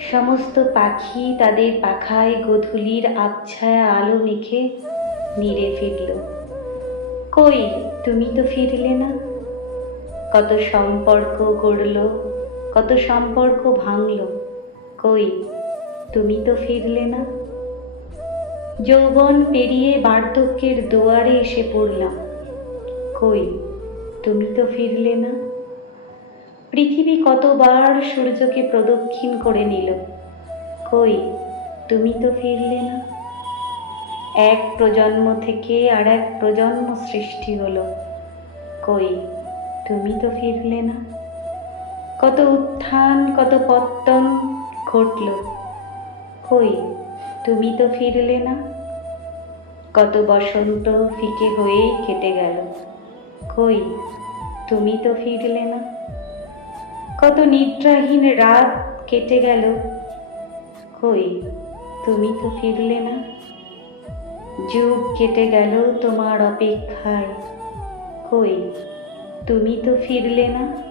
সমস্ত পাখি তাদের পাখায় গোধূলির আবছায়া আলো মেখে নিরে ফিরল। কই, তুমি তো ফিরলে না? কত সম্পর্ক গড়ল, কত সম্পর্ক ভাঙল, কই, তুমি তো ফিরলে না? যৌবন পেরিয়ে বার্ধক্যের দুয়ারে এসে পড়লাম, কই, তুমি তো ফিরলে না? পৃথিবী কতবার সূর্যকে প্রদক্ষিণ করে নিল? কই, তুমি তো ফিরলে না। এক প্রজন্ম থেকে আর এক প্রজন্ম সৃষ্টি হলো। কই, তুমি তো ফিরলে না। কত উত্থান, কত পত্তন ঘটল। কই, তুমি তো ফিরলে না। কত বসন্ত ফিকে হয়েই কেটে গেল। কই, তুমি তো ফিরলে না। কত নিদ্রাহীন রাত কেটে গেল। কই, তুমি তো ফিরলে না। যুগ কেটে গেল তোমার অপেক্ষায়। কই, তুমি তো ফিরলে না।